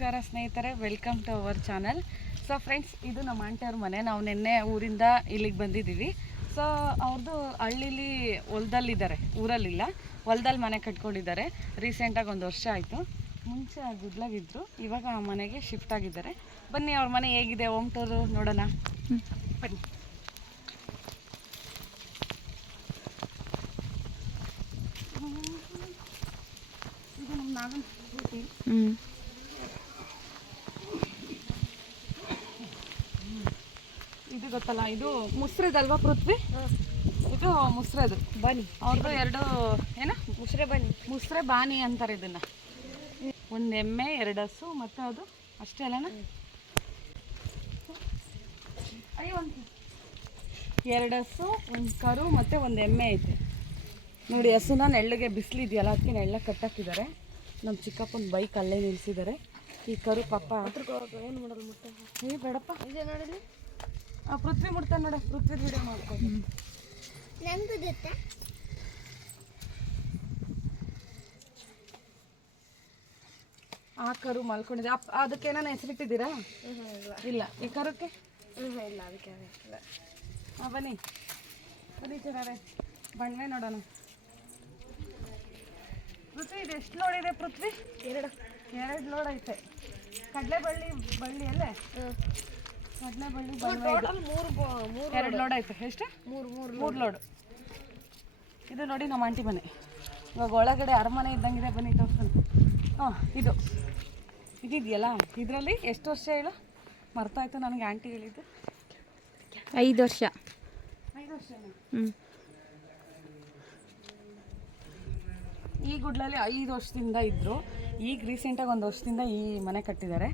ನಮಸ್ಕಾರ ಸ್ನೇಹಿತರೆ, welcome to our channel. So friends, ಇದು ನಮ್ಮ ಆಂಟಿಯವ್ರ ಮನೆ. ನಾವು ನಿನ್ನೆ ಊರಿಂದ ಇಲ್ಲಿಗೆ ಬಂದಿದ್ದೀವಿ. ಸೊ ಅವ್ರದ್ದು ಹಳ್ಳಿಲಿ ಹೊಲದಲ್ಲಿದ್ದಾರೆ, ಊರಲ್ಲಿಲ್ಲ, ಹೊಲದಲ್ಲಿ ಮನೆ ಕಟ್ಕೊಂಡಿದ್ದಾರೆ. ರೀಸೆಂಟಾಗಿ 1 ವರ್ಷ ಆಯಿತು. ಮುಂಚೆ ಗುಡ್ಲಾಗಿದ್ದರು, ಇವಾಗ ಆ ಮನೆಗೆ ಶಿಫ್ಟ್ ಆಗಿದ್ದಾರೆ. ಬನ್ನಿ ಅವ್ರ ಮನೆ ಹೇಗಿದೆ ಹೋಮ್ ಟೂರು ನೋಡೋಣ, ಬನ್ನಿ. ಇದು ನಮ್ಮ ನಾಗನ ಸ್ಕೂಟಿ. ಇದು ಗೊತ್ತಲ್ಲ, ಇದು ಮುಸ್ರದಲ್ವಾ ಪೃಥ್ವಿ? ಇದು ಮುಸ್ರದು ಬಾನಿ. ಅವ್ರದ್ದು 2 ಏನ ಮುಸ್ರೆ ಬಾನಿ ಅಂತಾರೆ ಇದನ್ನ. 1 ಎಮ್ಮೆ 2 ಹಸು ಮತ್ತೆ ಅದು ಅಷ್ಟೇ ಅಲ್ಲನ? 2 ಹಸು, 1 ಕರು ಮತ್ತೆ 1 ಎಮ್ಮೆ ಐತೆ ನೋಡಿ. ಹಸುನ ನೆಳ್ಳಿಗೆ ಬಿಸಿಲಿದೆಯಲ್ಲ, ಅದಕ್ಕೆ ನೆಳ್ಳ ಕಟ್ಟಾಕಿದ್ದಾರೆ. ನಮ್ಮ ಚಿಕ್ಕಪ್ಪನ ಬೈಕ್ ಅಲ್ಲೇ ನಿಲ್ಲಿಸಿದ್ದಾರೆ. ಈ ಕರು ಪಾಪ ಏನು ಮಾಡೋದು ಮುಟ್ಟ ಬೇಡಪ್ಪ. ನೋಡಿಲಿ ಪೃಥ್ವಿ ಮುಡ್ತಾನೆ ನೋಡ, ಪೃಥ್ವಿ ವಿಡಿಯೋ ಮಾಡ್ಕೊಂಡು. ಆ ಕರು ಮಲ್ಕೊಂಡಿದೆ. ಅದಕ್ಕೆ ಏನಾನ ಹೆಸರಿಟ್ಟಿದ್ದೀರಾ? ಇಲ್ಲ. ಈ ಕರಕ್ಕೆ ಇಲ್ಲ, ಅದಕ್ಕೆ ಇಲ್ಲ. ಬನ್ನಿ ಬನ್ನಿ ಚೆನ್ನಾರೆ, ಬಣ್ಣೆ ನೋಡೋಣ. ಪೃಥ್ವಿ ಇದು ಎಷ್ಟು ಲೋಡ್ ಇದೆ ಪೃಥ್ವಿ? 2 ಲೋಡ್ ಐತೆ. ಕಡಲೆ ಬಳ್ಳಿಯಲ್ಲೇ ಕಡಲೆ ಬಳ್ಳಿ 2 ಲೋಡ್ ಐತೆ. ಎಷ್ಟು? 3 ಲೋಡ್. ಇದು ನೋಡಿ ನಮ್ಮ ಆಂಟಿ ಮನೆ. ಇವಾಗ ಒಳಗಡೆ ಅರಮನೆ ಇದ್ದಂಗಿದೆ, ಬನ್ನಿ ತೋರಿಸ್ತೀನಿ. ಇದೆಯಲ್ಲ, ಇದರಲ್ಲಿ ಎಷ್ಟು ವರ್ಷ ಹೇಳು? ಮರ್ತಾಯ್ತು ನನಗೆ ಆಂಟಿ ಹೇಳಿದ್ದು. 5 ವರ್ಷ. 5 ವರ್ಷನಾ? ಈ ಗುಡ್ಲಲ್ಲಿ 5 ವರ್ಷದಿಂದ ಇದ್ದರು. ಈಗ ರೀಸೆಂಟಾಗಿ 1 ವರ್ಷದಿಂದ ಈ ಮನೆ ಕಟ್ಟಿದ್ದಾರೆ.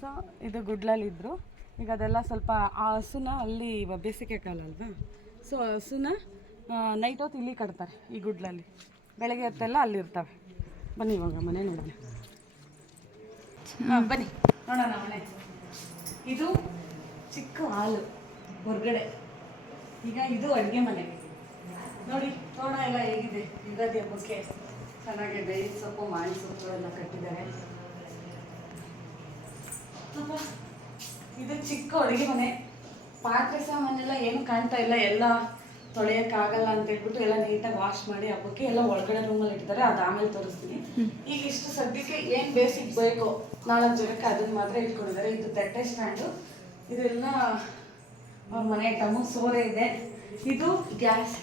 ಸೊ ಇದು ಗುಡ್ಲಲ್ಲಿ ಇದ್ದರು. ಈಗ ಅದೆಲ್ಲ ಸ್ವಲ್ಪ ಆ ಹಸುನ ಅಲ್ಲಿ ಬೇಸಿಗೆ ಕಾಲ ಅಲ್ವಾ, ಸೊ ಹಸುನ ನೈಟ್ ಹೊತ್ತು ಇಲ್ಲಿ ಕಟ್ತಾರೆ ಈ ಗುಡ್ಲಲ್ಲಿ. ಬೆಳಗ್ಗೆ ಹೊತ್ತೆಲ್ಲ ಅಲ್ಲಿರ್ತವೆ. ಬನ್ನಿ ಇವಾಗ ಮನೆ ನೋಡೋಣ. ಬನ್ನಿ ನೋಡೋಣ ಮನೆ. ಇದು ಚಿಕ್ಕ ಹಾಲು ಹೊರಗಡೆ. ಈಗ ಇದು ಅಡುಗೆ ಮನೆ ನೋಡಿ. ತೋರಣ ಎಲ್ಲ ಹೇಗಿದೆ, ಯುಗಾದಿ ಹಬ್ಬಕ್ಕೆ ಚೆನ್ನಾಗಿ ಬೇಯಿನ ಸೊಪ್ಪು ಮಾವಿನ ಸೊಪ್ಪು ಎಲ್ಲ ಕಟ್ಟಿದ್ದಾರೆ. ಇದು ಚಿಕ್ಕ ಅಡುಗೆ ಮನೆ. ಪಾತ್ರೆ ಸಾಮಾನೆಲ್ಲ ಏನು ಕಾಣ್ತಾ ಇಲ್ಲ, ಎಲ್ಲ ತೊಳೆಯೋಕ್ಕಾಗಲ್ಲ ಅಂತ ಹೇಳ್ಬಿಟ್ಟು ಎಲ್ಲ ನೀಟಾಗಿ ವಾಶ್ ಮಾಡಿ ಹಬ್ಬಕ್ಕೆ ಎಲ್ಲ ಒಳಗಡೆ ರೂಮಲ್ಲಿ ಇಟ್ಟಿದ್ದಾರೆ. ಅದು ಆಮೇಲೆ ತೋರಿಸ್ತೀನಿ. ಈಗ ಇಷ್ಟು ಸದ್ಯಕ್ಕೆ ಏನು ಬೇಸಿಕ್ ಬೇಕೋ 4 ಜನಕ್ಕೆ ಅದನ್ನ ಮಾತ್ರ ಇಟ್ಕೊಂಡಿದ್ದಾರೆ. ಇದು ತಟ್ಟೆ ಸ್ಟ್ಯಾಂಡು. ಇದೆಲ್ಲ ಅವ್ರ ಮನೆ ಐಟಮು. ಸೋರೆ ಇದೆ. ಇದು ಗ್ಯಾಸ್.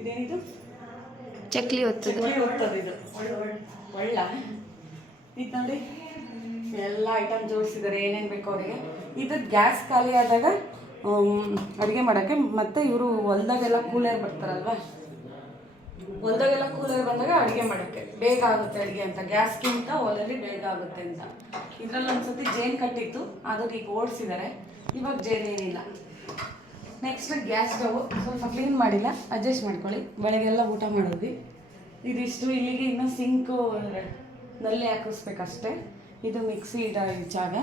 ಇದೇನಿದು? ಚಕ್ಲಿ ಹೊತ್ತದು. ಇದು ಒಳ್ಳ. ಇದು ನೋಡಿ ಎಲ್ಲ ಐಟಮ್ ಜೋಡಿಸಿದ್ದಾರೆ, ಏನೇನು ಬೇಕು ಅವರಿಗೆ. ಇದು ಗ್ಯಾಸ್ ಖಾಲಿ ಆದಾಗ ಅಡುಗೆ ಮಾಡೋಕ್ಕೆ. ಮತ್ತು ಇವರು ಹೊಲ್ದಾಗೆಲ್ಲ ಕೂಲರ್ ಬರ್ತಾರಲ್ವ, ಹೊಲ್ದಾಗೆಲ್ಲ ಕೂಲರ್ ಬಂದಾಗ ಅಡುಗೆ ಮಾಡೋಕ್ಕೆ ಬೇಗ ಆಗುತ್ತೆ ಅಡುಗೆ ಅಂತ. ಗ್ಯಾಸ್ಗಿಂತ ಒಲೆಯಲ್ಲಿ ಬೇಗ ಆಗುತ್ತೆ ಅಂತ. ಇದರಲ್ಲಿ ಒಂದ್ಸತಿ ಜೇನು ಕಟ್ಟಿತ್ತು, ಅದಕ್ಕೆ ಈಗ ಓಡಿಸಿದ್ದಾರೆ. ಇವಾಗ ಜೇನೇನಿಲ್ಲ. ನೆಕ್ಸ್ಟ್ ಗ್ಯಾಸ್ ಸ್ಟವ್ ಸ್ವಲ್ಪ ಕ್ಲೀನ್ ಮಾಡಿಲ್ಲ, ಅಡ್ಜಸ್ಟ್ ಮಾಡ್ಕೊಳ್ಳಿ. ಬೆಳಗ್ಗೆಲ್ಲ ಊಟ ಮಾಡೋದು. ಇದಿಷ್ಟು. ಇಲ್ಲಿಗೆ ಇನ್ನೂ ಸಿಂಕು ನಲ್ಲಿ ಹಾಕಿಸ್ಬೇಕಷ್ಟೇ. ಇದು ಮಿಕ್ಸಿ ಇಡೋ ಜಾಗ.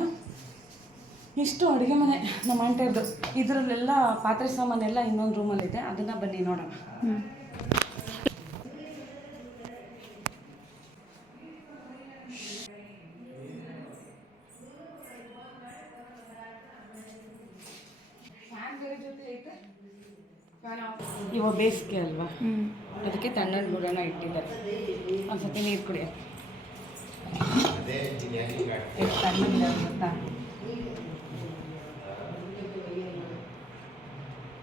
ಇಷ್ಟು ಅಡುಗೆ ಮನೆ ನಮ್ಮ ಆಂಟಿಯದ್ದು. ಇದರಲ್ಲೆಲ್ಲ ಪಾತ್ರೆ ಸಾಮಾನೆಲ್ಲ ಇನ್ನೊಂದು ರೂಮಲ್ಲಿದೆ, ಅದನ್ನು ಬನ್ನಿ ನೋಡೋಣ. ಇವಾಗ ಬೇಸಿಗೆ ಅಲ್ವಾ, ಅದಕ್ಕೆ ತಣ್ಣನ ಬುಡನ ಇಟ್ಟಿದ್ದಾರೆ. ಒಂದ್ಸತಿ ನೀರು ಕುಡಿಯ ತಣ್ಣಗಿಲ್ಲ ಗೊತ್ತಾ.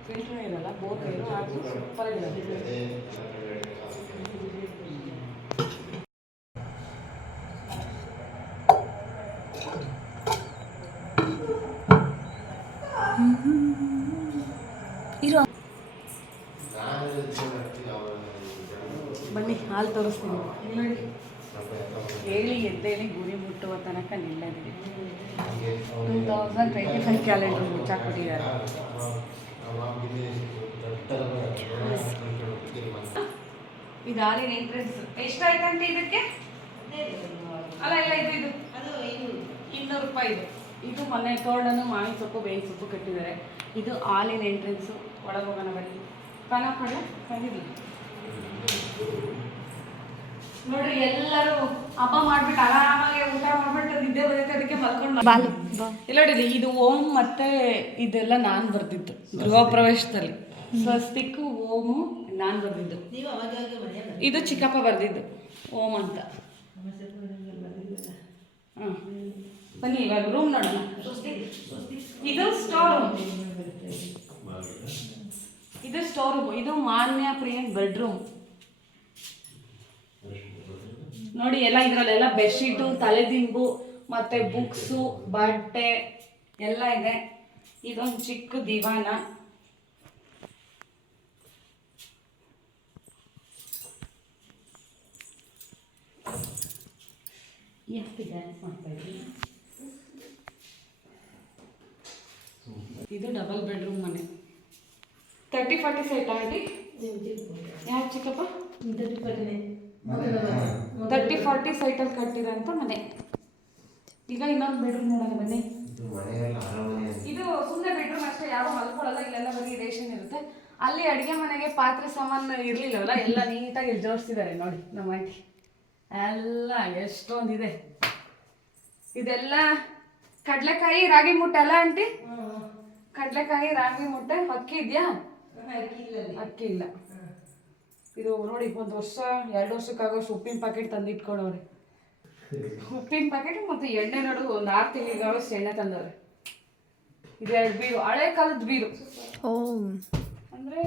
ಫಿಲ್ಟರ್ ನೀರಲ್ಲ, ಬೋರ್ ನೀರು. ಹಾಗೂ ಸೂಪರ್ ಇರುತ್ತೆ. ಬನ್ನಿ ಹಾಲು ತೋರಿಸ್ತೀನಿ ನೋಡಿ. ಎದ್ದೇಳಿ ಗುರಿ ಮುಟ್ಟುವ ತನಕ ನಿಲ್ಲದೆ 2025 ಕ್ಯಾಲೆಂಡರ್ ಮುಚ್ಚಾಕ್ಬಿಟ್ಟಿದ್ದಾರೆ. ಇದು ಹಾಲಿನ ಎಂಟ್ರೆನ್ಸ್. ಎಷ್ಟಾಯ್ತಂತೆ ಇದಕ್ಕೆ? ಅಲ್ಲ ಇಲ್ಲ, ಇದು 200 ರೂಪಾಯಿ. ಇದು ಮೊನ್ನೆ ತೋರಣನು ಮಾವಿನ ಸೊಪ್ಪು ಬೇಯಿನ ಸೊಪ್ಪು ಕಟ್ಟಿದ್ದಾರೆ. ಇದು ಹಾಲಿನ ಎಂಟ್ರೆನ್ಸು. ಒಳಗೆ ಹೋಗೋಣ ಬನ್ನಿ. ಪಾನ ಕೊಡ, ಎಲ್ಲರೂ ಹಬ್ಬ ಮಾಡ್ಬಿಟ್ಟು ಆರಾಮಾಗಿ ಊಟ ಮಾಡ್ಬಿಟ್ಟು ನಿದ್ದೆ ಬರುತ್ತೆ ಅದಕ್ಕೆ ಮಲ್ಕೊಂಡು ಬಾಲು ಬಾ ಇಲ್ಲ ನೋಡಿ ಇದು ಓಂ ಮತ್ತೆ ಇದೆಲ್ಲ ನಾನು ಬರ್ದಿದ್ದು ಗೃಹ ಪ್ರವೇಶದಲ್ಲಿ ಸ್ವಸ್ತಿಕ್ಕು ಓಮು ನಾನು ಬರ್ದಿದ್ದು. ಇದು ಚಿಕ್ಕಪ್ಪ ಬರ್ದಿದ್ದು ಓಂ ಅಂತ. ಹಾಂ ಬನ್ನಿ ಇವಾಗ ರೂಮ್ ನೋಡೋಣ. ಇದು ಸ್ಟೋರ್ ರೂಮ್, ಇದು ಸ್ಟೋರ್ ರೂಮ್, ಇದು ಮಾನ್ಯ ಪ್ರಿಯನ್ ಬೆಡ್ರೂಮ್. ನೋಡಿ ಎಲ್ಲ ಇದರಲ್ಲೆಲ್ಲ ಬೆಡ್ಶೀಟು, ತಲೆದಿಂಬು ಮತ್ತೆ ಬುಕ್ಸು, ಬಟ್ಟೆ ಎಲ್ಲ ಇದೆ. ಇದೊಂದು ಚಿಕ್ಕ ದಿವಾನ. ಡ್ಯಾನ್ಸ್ ಮಾಡ್ತಾ ಇದ್ದೀನಿ. ಇದು ಡಬಲ್ ಬೆಡ್ರೂಮ್ ಮನೆ. 30-40 ಸೈಟ್ ಆಂಟಿ ಯಾರು ಚಿಕ್ಕಪ್ಪ 30-40 ಸೈಟಲ್ಲಿ ಕಟ್ಟಿರೋಂಥ ಮನೆ. ಈಗ ಇನ್ನೊಂದು ಬೆಡ್ರೂಮ್ ನೋಡೋಣ ಬನ್ನಿ. ಇದು ಸುಮ್ಮನೆ ಬೆಡ್ರೂಮ್ ಅಷ್ಟೇ, ಯಾರು ಮಲ್ಕೊಳ್ಳಲ್ಲ, ಇಲ್ಲೆಲ್ಲ ಬರೀ ರೇಷನ್ ಇರುತ್ತೆ. ಅಲ್ಲಿ ಅಡುಗೆ ಮನೆಗೆ ಪಾತ್ರೆ ಸಾಮಾನು ಇರಲಿಲ್ಲವಲ್ಲ, ಎಲ್ಲ ನೀಟಾಗಿ ಜೋಡಿಸಿದ್ದಾರೆ ನೋಡಿ ನಮ್ಮ ಆಂಟಿ. ಎಲ್ಲ ಎಷ್ಟೊಂದಿದೆ. ಇದೆಲ್ಲ ಕಡಲೆಕಾಯಿ ರಾಗಿ ಮುಟ್ಟೆ ಅಲ್ಲ ಆಂಟಿ? ಕಡಲೆಕಾಯಿ ರಾಗಿ ಮುಟ್ಟೆ. ಅಕ್ಕಿ ಇದೆಯಾ? ಅಕ್ಕಿ ಇಲ್ಲ. ಇದು ನೋಡಿ 1 ವರ್ಷ 2 ವರ್ಷಕ್ಕಾಗೋಷ್ಟು ಉಪ್ಪಿನ ಪ್ಯಾಕೆಟ್ ತಂದು ಇಟ್ಕೊಂಡವ್ರೆ. ಉಪ್ಪಿನ ಪ್ಯಾಕೆಟ್ ಮತ್ತು ಎಣ್ಣೆ ನೋಡು, ಒಂದು 6 ತಿಂಗಳಿಗಾಗೋಷ್ಟು ಎಣ್ಣೆ ತಂದವ್ರೆ. ಇದು 2 ಬೀರು, ಹಳೆ ಕಾಲದ ಬೀರು. ಅಂದರೆ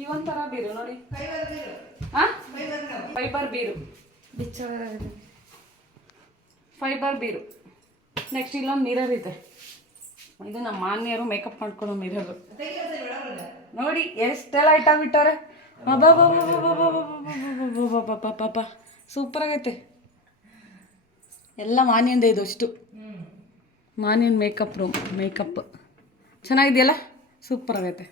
ಈ ಒಂಥರ ಬೀರು ನೋಡಿ. ಹಾಂ ಫೈಬರ್ ಬೀರು, ಫೈಬರ್ ಬೀರು. ನೆಕ್ಸ್ಟ್ ಇಲ್ಲೊಂದು ಮಿರರ್ ಇದೆ. ಇದು ನಮ್ಮ ಮಾನ್ಯರು ಮೇಕಪ್ ಮಾಡ್ಕೊಳ್ಳೋ ಮಿರರು. ನೋಡಿ ಎಷ್ಟೆಲ್ಲ ಐಟಮ್ ಇಟ್ಟವ್ರೆ. ಪಾಪ ಸೂಪರ್ ಆಗೈತೆ. ಎಲ್ಲ ಮಾನ್ಯಂದೇ ಇದು ಅಷ್ಟು. ಮಾನ್ಯನ್ ಮೇಕಪ್ ರೂಮ್, ಮೇಕಪ್ ಚೆನ್ನಾಗಿದೆಯಲ್ಲ, ಸೂಪರ್ ಆಗೈತೆ.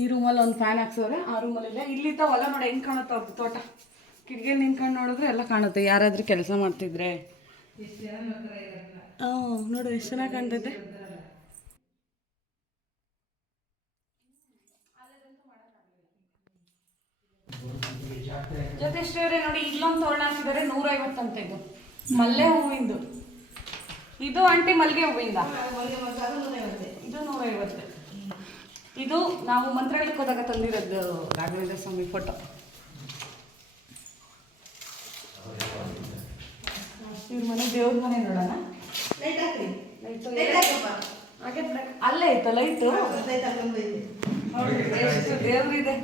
ಈ ರೂಮಲ್ಲಿ ಒಂದು ಫ್ಯಾನ್ ಹಾಕ್ಸೋರೆ, ಆ ರೂಮಲ್ಲಿದೆ. ಇಲ್ಲಿದ್ದ ಹೊಲ ನೋಡಿ ಹೆಂಗೆ ಕಾಣುತ್ತೆ ಅವ್ರದ್ದು ತೋಟ. ಕಿಟಕಿಯಲ್ಲಿ ನಿಂತ್ಕೊಂಡು ನೋಡಿದ್ರೆ ಎಲ್ಲ ಕಾಣುತ್ತೆ, ಯಾರಾದರೂ ಕೆಲಸ ಮಾಡ್ತಿದ್ರೆ. ನೋಡಿ ಎಷ್ಟು ಚೆನ್ನಾಗಿ ಕಾಣ್ತೈತೆ. ಜೊತೆಷ್ಟೇ ನೋಡಿ ಇಲ್ಲೊಂದು ತೋರಣ ಹಾಕಿದ್ದಾರೆ 150 ಅಂತ. ಇದು ಮಲ್ಲೆ ಹೂವಿಂದು. ಇದು ಆಂಟಿ ಮಲ್ಲಿಗೆ ಹೂವಿಂದ. ಇದು 150. ಇದು ನಾವು ಮಂತ್ರಾಲಯಕ್ಕೆ ಹೋದಾಗ ತಂದಿರೋದು ರಾಘವೇಂದ್ರ ಸ್ವಾಮಿ ಫೋಟೋ. ಇವ್ರ ಮನೆ ದೇವ್ರ ಮನೆ ನೋಡೋಣ. ಅಲ್ಲೇ ಐತ ಲೈಟು. ಎಷ್ಟು ದೇವ್ರಿದೆ.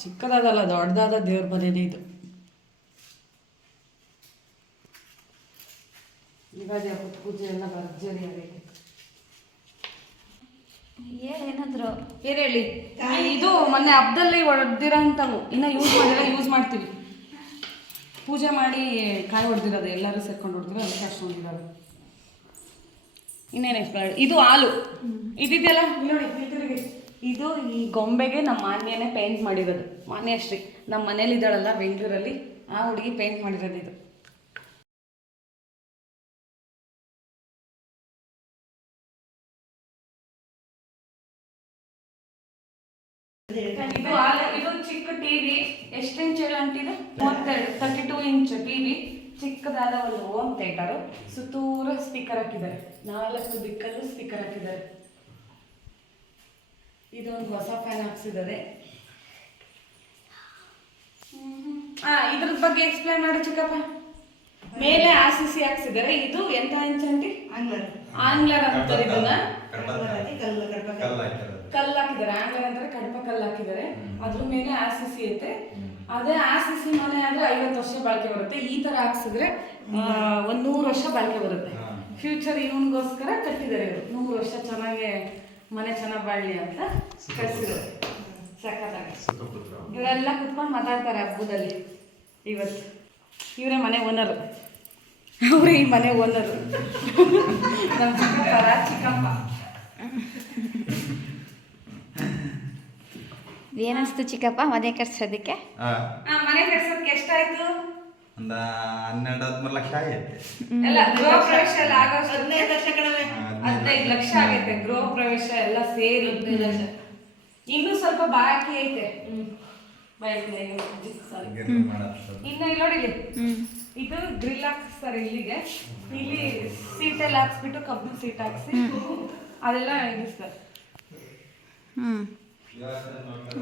ಚಿಕ್ಕದಾದಲ್ಲ ದೊಡ್ಡದಾದ ದೇವ್ರ ಮನೆನೇ ಇದು. ಇವಾಗ ಪೂಜೆ ಎಲ್ಲ ಭರ್ಜರಿ ಆಗೈತೆ. ಏನಾದ್ರು ಏನು ಹೇಳಿ, ಇದು ಮೊನ್ನೆ ಹಬ್ಬದಲ್ಲಿ ಹೊಡೆದಿರೋಂಥವು ಇನ್ನೂ ಯೂಸ್ ಮಾಡ್ತೀವಿ. ಪೂಜೆ ಮಾಡಿ ಕಾಯಿ ಹೊಡೆದಿರೋದು, ಎಲ್ಲರೂ ಸೇರ್ಕೊಂಡು ಹೊಡೆದಿರೋ, ಅದಕ್ಕೆ ಅಷ್ಟೊಂದಿರೋದು. ಇನ್ನೇನು ಎಕ್ಸ್ಪ್ಲೈನ್. ಇದು ಹಾಲು ಇದಿದೆಯಲ್ಲ ನೋಡಿ ತಿರುಗಿ. ಇದು ಈ ಗೊಂಬೆಗೆ ನಮ್ಮ ಮಾನ್ಯನೇ ಪೇಂಟ್ ಮಾಡಿರೋದು. ಮಾನ್ಯಶ್ರೀ ನಮ್ಮ ಮನೇಲಿ ಇದ್ದಾಳಲ್ಲ ಬೆಂಗಳೂರಲ್ಲಿ, ಆ ಹುಡುಗಿ ಪೇಂಟ್ ಮಾಡಿರೋದು ಇದು. ಇದು ಚಿಕ್ಕ ಟಿವಿ. ಎಷ್ಟು ಇಂಚ್ ಅಂತಿದೆ? 32 ಇಂಚ್ ಟಿವಿ. ಚಿಕ್ಕದಾದ ಒಂದು ಹೋಮ್ ಥಿಯೇಟರು. ಸುತ್ತೂರ ಸ್ಪೀಕರ್ ಹಾಕಿದ್ದಾರೆ, 4 ದಿಕ್ಕಲ್ಲೂ ಸ್ಪೀಕರ್ ಹಾಕಿದ್ದಾರೆ. ಇದೊಂದು ಹೊಸ ಫ್ಯಾನ್ ಹಾಕ್ಸಿದ್ದಾರೆ. ಇದ್ರ ಬಗ್ಗೆ ಎಕ್ಸ್ಪ್ಲೈನ್ ಮಾಡಿ ಚಿಕ್ಕಪ್ಪ. ಮೇಲೆ RCC ಹಾಕ್ಸಿದ್ದಾರೆ. ಇದು ಎಂತ ಇಂಚ್ ಅಂಟಿ? ಆಂಗ್ಲರ್ ಅಂತಾರೆ ಇದನ್ನ. ಕಲ್ಲು ಹಾಕಿದ್ದಾರೆ, ಆಂಗ್ಲರ್ ಅಂತಾರೆ, ಕಡಪ ಕಲ್ಲು ಹಾಕಿದ್ದಾರೆ. ಅದ್ರ ಮೇಲೆ RCC ಐತೆ. ಅದೇ RCC ಮನೆ ಆದರೆ 50 ವರ್ಷ ಬಾಳಿಕೆ ಬರುತ್ತೆ. ಈ ಥರ ಹಾಕ್ಸಿದ್ರೆ 100 ವರ್ಷ ಬಾಳಿಕೆ ಬರುತ್ತೆ. ಫ್ಯೂಚರ್ ಇವನಿಗೋಸ್ಕರ ಕಟ್ಟಿದ್ದಾರೆ ಇವರು. 100 ವರ್ಷ ಚೆನ್ನಾಗಿ ಮನೆ ಚೆನ್ನಾಗಿ ಬಾಳಲಿ ಅಂತ ಕಟ್ಸಿದ್ದಾರೆ. ಸಖತ್ತಾಗಿ ಇವರೆಲ್ಲ ಕುತ್ಕೊಂಡು ಮಾತಾಡ್ತಾರೆ ಹಬ್ಬದಲ್ಲಿ. ಇವತ್ತು ಇವರೇ ಮನೆ ಓನರು, ಅವರೇ ಈ ಮನೆ ಓನರು. ನಮ್ಮ ಚಿಕ್ಕಪ್ಪ. ಏನಿಸ್ತು ಚಿಕ್ಕಪ್ಪ ಮನೆ ಕಟ್ಸೋದಕ್ಕೆ? ಮನೆ ಕಟ್ಸೋದಕ್ಕೆ ಎಷ್ಟಾಯ್ತು? ಒಂದು 12-13 ಲಕ್ಷ ಆಗೈತೆ. ಎಲ್ಲ ಗೃಹ ಪ್ರವೇಶ ಎಲ್ಲ ಆಗೋಷ್ಟು 15 ಲಕ್ಷ ಆಗೈತೆ. ಗೃಹ ಪ್ರವೇಶ ಎಲ್ಲ ಸೇರಿ 15 ಲಕ್ಷ. ಇನ್ನೂ ಸ್ವಲ್ಪ ಬಾಕಿ ಐತೆ ಸಾರಿ ಇನ್ನು ಇಲ್ಲಿ ನೋಡಿ ಇಲ್ಲಿ. ಇದು ಗ್ರಿಲ್ ಹಾಕಿಸ್ತಾರೆ ಇಲ್ಲಿಗೆ, ಇಲ್ಲಿ ಸೀಟೆಲ್ಲ ಹಾಕ್ಸ್ಬಿಟ್ಟು ಕಬ್ಬಿನ ಸೀಟ್ ಹಾಕ್ಸಿ ಅದೆಲ್ಲ ಇಡಿಸ್ತಾರೆ.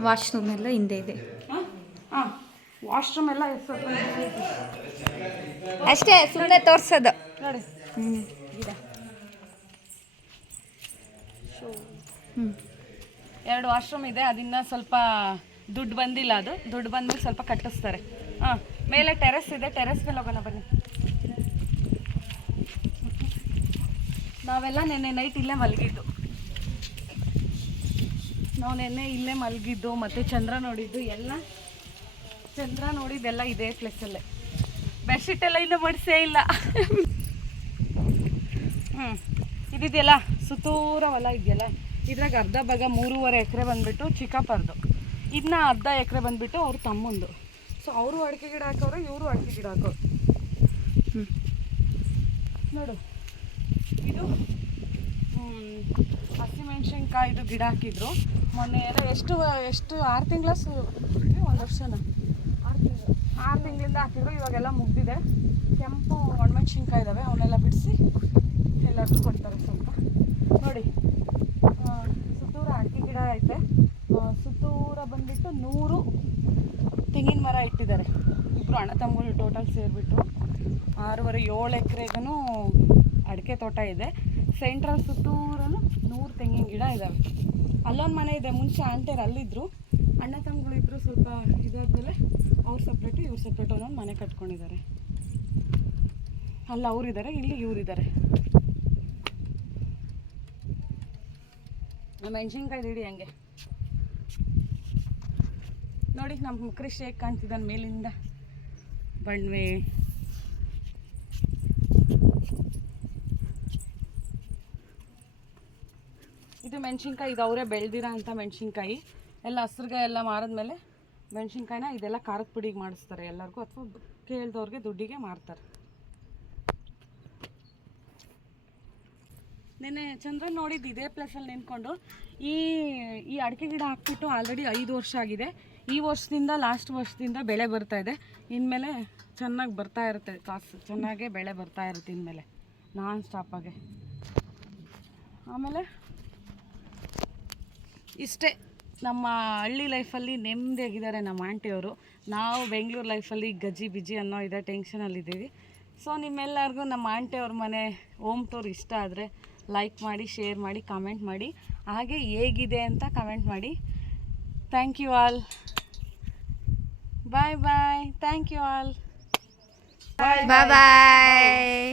ವಾಶ್ರೂಮ್ ಎಲ್ಲ ಹಿಂದೆ ಇದೆ. ಹಾಂ ವಾಶ್ರೂಮ್ ಎಲ್ಲ ಸ್ವಲ್ಪ ಅಷ್ಟೇ, ಸುಮ್ಮನೆ ತೋರ್ಸೋದು ನೋಡಿ. ಗಿಡ 2 ವಾಶ್ರೂಮ್ ಇದೆ, ಅದನ್ನ ಸ್ವಲ್ಪ ದುಡ್ಡು ಬಂದಿಲ್ಲ, ಅದು ದುಡ್ಡು ಬಂದ್ಮೇಲೆ ಸ್ವಲ್ಪ ಕಟ್ಟಿಸ್ತಾರೆ. ಹಾಂ ಮೇಲೆ ಟೆರೆಸ್ ಇದೆ, ಟೆರೆಸ್ ಮೇಲೆ ಹೋಗೋಣ ಬನ್ನಿ. ನಾವೆಲ್ಲ ನೆನ್ನೆ ನೈಟ್ ಇಲ್ಲೇ ಮಲಗಿದ್ದು, ನಾವು ನೆನ್ನೆ ಇಲ್ಲೇ ಮಲಗಿದ್ದು ಮತ್ತು ಚಂದ್ರ ನೋಡಿದ್ದು ಎಲ್ಲ, ಚಂದ್ರ ನೋಡಿದ್ದೆಲ್ಲ ಇದೇ ಪ್ಲೇಸಲ್ಲೇ. ಬೆಡ್ಶೀಟ್ ಎಲ್ಲ ಇನ್ನೂ ಮಡಿಸೇ ಇಲ್ಲ. ಇದಿದೆಯಲ್ಲ ಸುತ್ತೂರ ಹೊಲ ಇದೆಯಲ್ಲ, ಇದ್ರಾಗ ಅರ್ಧ ಭಾಗ 3.5 ಎಕರೆ ಬಂದುಬಿಟ್ಟು ಚಿಕ್ಕಪ್ಪರದು, ಇದನ್ನ ಅರ್ಧ ಎಕರೆ ಬಂದುಬಿಟ್ಟು ಅವ್ರ ತಮ್ಮಂದು. ಸೊ ಅವರು ಅಡಿಕೆ ಗಿಡ ಹಾಕೋರು, ಇವರು ಅಡಿಕೆ ಗಿಡ ಹಾಕೋರು. ನೋಡು ಇದು ಹಸಿಮೆಣ್ಸಿನ್ಕಾಯಿದು ಗಿಡ ಹಾಕಿದ್ರು ಮೊನ್ನೆ. ಎಷ್ಟು 6 ತಿಂಗಳ 1 ವರ್ಷನ 6 ತಿಂಗಳಿಂದ ಹಾಕಿದ್ರು. ಇವಾಗೆಲ್ಲ ಮುಗ್ದಿದೆ. ಕೆಂಪು ಒಣಮೆಣ್ಸಿನ್ಕಾಯಿ ಇದ್ದಾವೆ, ಅವನ್ನೆಲ್ಲ ಬಿಡಿಸಿ ಎಲ್ಲರಿಗೂ ಕೊಡ್ತಾರೆ ಸ್ವಲ್ಪ. ನೋಡಿ ಸುತ್ತೂರ ಅಡಿಕೆ ಗಿಡ ಐತೆ, ಸುತ್ತೂರ ಬಂದುಬಿಟ್ಟು 100 ತೆಂಗಿನ ಮರ ಇಟ್ಟಿದ್ದಾರೆ. ಇಬ್ಬರು ಅಣ್ಣ ತಮ್ಮಗಳು ಟೋಟಲ್ ಸೇರಿಬಿಟ್ಟು 6.5-7 ಎಕರೆಗೂ ಅಡಿಕೆ ತೋಟ ಇದೆ. ಸೆಂಟ್ರಲ್ ಸುತ್ತೂರನು 100 ತೆಂಗಿನ ಗಿಡ ಇದ್ದಾವೆ. ಅಲ್ಲೊಂದು ಮನೆ ಇದೆ, ಮುಂಚೆ ಆಂಟೇರು ಅಲ್ಲಿದ್ದರು. ಅಣ್ಣ ತಮ್ಮಗಳು ಇಬ್ಬರು ಸ್ವಲ್ಪ ಇದಾದ್ಮೇಲೆ ಅವ್ರು ಸಪ್ರೇಟು ಇವ್ರು ಸಪ್ರೇಟು ಅನ್ನೋದು ಮನೆ ಕಟ್ಕೊಂಡಿದ್ದಾರೆ. ಅಲ್ಲ ಅವರಿದ್ದಾರೆ, ಇಲ್ಲಿ ಇವರಿದ್ದಾರೆ. ಮೆಣಸಿನ್ಕಾಯಿ ಹಿಡಿ ಹಂಗೆ ನೋಡಿ. ನಮ್ಮ ಕೃಷಿ ಹೇಗೆ ಕಾಣ್ತಿದ್ದಾನೆ ಮೇಲಿಂದ, ಬಣ್ವೆ. ಇದು ಮೆಣಸಿನ್ಕಾಯಿ, ಇದು ಅವರೇ ಬೆಳೆದಿರೋ ಅಂಥ ಮೆಣಸಿನ್ಕಾಯಿ. ಎಲ್ಲ ಹಸ್ರುಗಾಯಿ ಎಲ್ಲ ಮಾರಿದ್ಮೇಲೆ ಮೆಣಸಿನ್ಕಾಯಿನ ಇದೆಲ್ಲ ಖಾರದ ಪುಡಿಗೆ ಮಾಡಿಸ್ತಾರೆ ಎಲ್ಲರಿಗೂ, ಅಥವಾ ಕೇಳಿದವ್ರಿಗೆ ದುಡ್ಡಿಗೆ ಮಾರ್ತಾರೆ. ನೆನ್ನೆ ಚಂದ್ರನ್ ನೋಡಿದ್ದು ಇದೇ ಪ್ಲೇಸಲ್ಲಿ ನಿಂತ್ಕೊಂಡು. ಈ ಅಡಿಕೆ ಗಿಡ ಹಾಕ್ಬಿಟ್ಟು ಆಲ್ರೆಡಿ 5 ವರ್ಷ ಆಗಿದೆ. ಈ ವರ್ಷದಿಂದ ಲಾಸ್ಟ್ ವರ್ಷದಿಂದ ಬೆಳೆ ಬರ್ತಾಯಿದೆ. ಇನ್ಮೇಲೆ ಚೆನ್ನಾಗಿ ಬರ್ತಾ ಇರುತ್ತೆ, ಕಾಸು ಚೆನ್ನಾಗೇ ಬೆಳೆ ಬರ್ತಾ ಇರುತ್ತೆ ಇನ್ಮೇಲೆ ನಾನ್ ಸ್ಟಾಪಾಗೆ. ಆಮೇಲೆ ಇಷ್ಟೇ ನಮ್ಮ ಹಳ್ಳಿ ಲೈಫಲ್ಲಿ ನೆಮ್ಮದಿಯಾಗಿದ್ದಾರೆ ನಮ್ಮ ಆಂಟಿಯವರು. ನಾವು ಬೆಂಗಳೂರು ಲೈಫಲ್ಲಿ ಗಜ್ಜಿ ಬಿಜಿ ಅನ್ನೋ ಇದೆ ಟೆನ್ಷನಲ್ಲಿದ್ದೀವಿ. ಸೊ ನಿಮ್ಮೆಲ್ಲರಿಗೂ ನಮ್ಮ ಆಂಟಿಯವ್ರ ಮನೆ ಹೋಮ್ ಟೂರ್ ಇಷ್ಟ ಆದರೆ ಲೈಕ್ ಮಾಡಿ, ಶೇರ್ ಮಾಡಿ, ಕಮೆಂಟ್ ಮಾಡಿ, ಹಾಗೆ ಹೇಗಿದೆ ಅಂತ ಕಮೆಂಟ್ ಮಾಡಿ. Thank you all. Bye bye. Thank you all. Bye bye.